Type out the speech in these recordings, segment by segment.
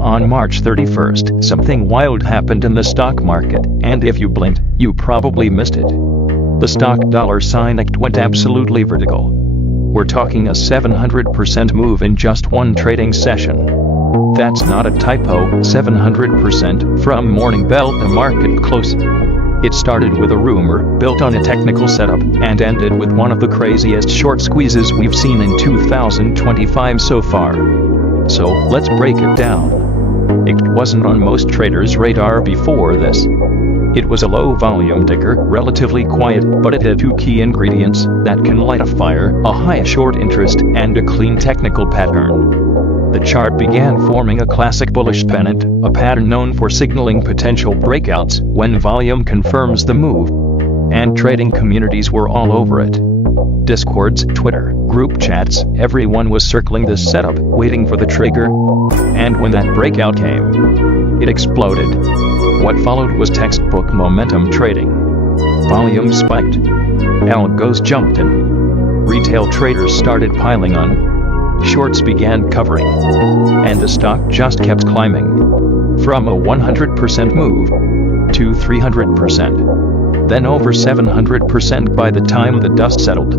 On March 31st, something wild happened in the stock market, and if you blinked, you probably missed it. The stock $ICCT went absolutely vertical. We're talking a 700% move in just one trading session. That's not a typo, 700% from morning bell to market close. It started with a rumor, built on a technical setup, and ended with one of the craziest short squeezes we've seen in 2025 so far. So, let's break it down. It wasn't on most traders' radar before this. It was a low-volume ticker, relatively quiet, but it had two key ingredients that can light a fire: a high short interest and a clean technical pattern. The chart began forming a classic bullish pennant, a pattern known for signaling potential breakouts when volume confirms the move. And trading communities were all over it. Discords, Twitter, group chats, everyone was circling this setup, waiting for the trigger. And when that breakout came, it exploded. What followed was textbook momentum trading. Volume spiked. Algos jumped in. Retail traders started piling on. Shorts began covering. And the stock just kept climbing. From a 100% move to 300%. Then over 700% by the time the dust settled.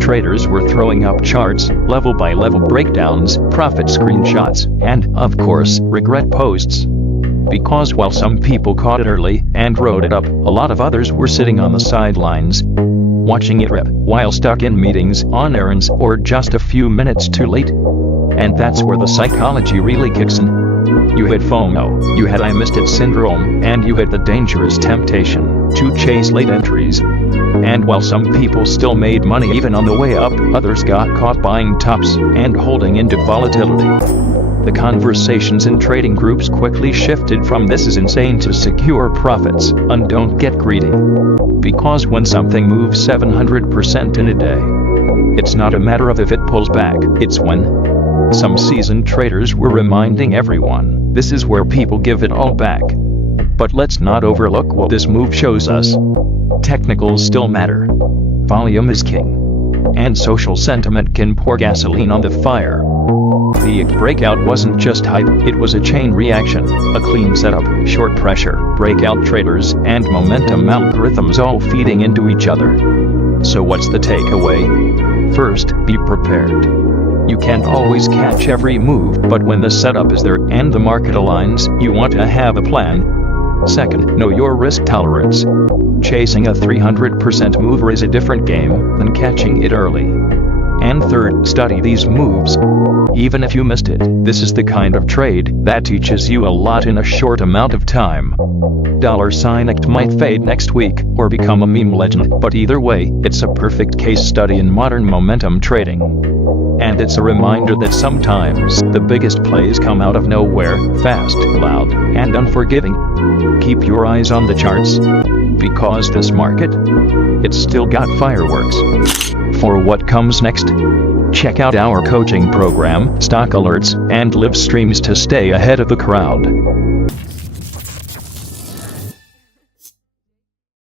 Traders were throwing up charts, level by level breakdowns, profit screenshots, and, of course, regret posts. Because while some people caught it early and rode it up, a lot of others were sitting on the sidelines, watching it rip, while stuck in meetings, on errands, or just a few minutes too late. And that's where the psychology really kicks in. You had FOMO, you had I missed it syndrome, and you had the dangerous temptation to chase late entries. And while some people still made money even on the way up, others got caught buying tops and holding into volatility. The conversations in trading groups quickly shifted from "this is insane" to "secure profits" and "don't get greedy." Because when something moves 700% in a day, it's not a matter of if it pulls back, it's when. Some seasoned traders were reminding everyone, this is where people give it all back. But let's not overlook what this move shows us. Technicals still matter. Volume is king. And social sentiment can pour gasoline on the fire. The breakout wasn't just hype, it was a chain reaction, a clean setup, short pressure, breakout traders, and momentum algorithms all feeding into each other. So what's the takeaway? First, be prepared. You can't always catch every move, but when the setup is there and the market aligns, you want to have a plan. Second, know your risk tolerance. Chasing a 300% mover is a different game than catching it early. And third, study these moves. Even if you missed it, this is the kind of trade that teaches you a lot in a short amount of time. $ICCT might fade next week or become a meme legend, but either way, it's a perfect case study in modern momentum trading. And it's a reminder that sometimes the biggest plays come out of nowhere, fast, loud, and unforgiving. Keep your eyes on the charts. Because this market, it's still got fireworks. For what comes next, check out our coaching program, stock alerts, and live streams to stay ahead of the crowd.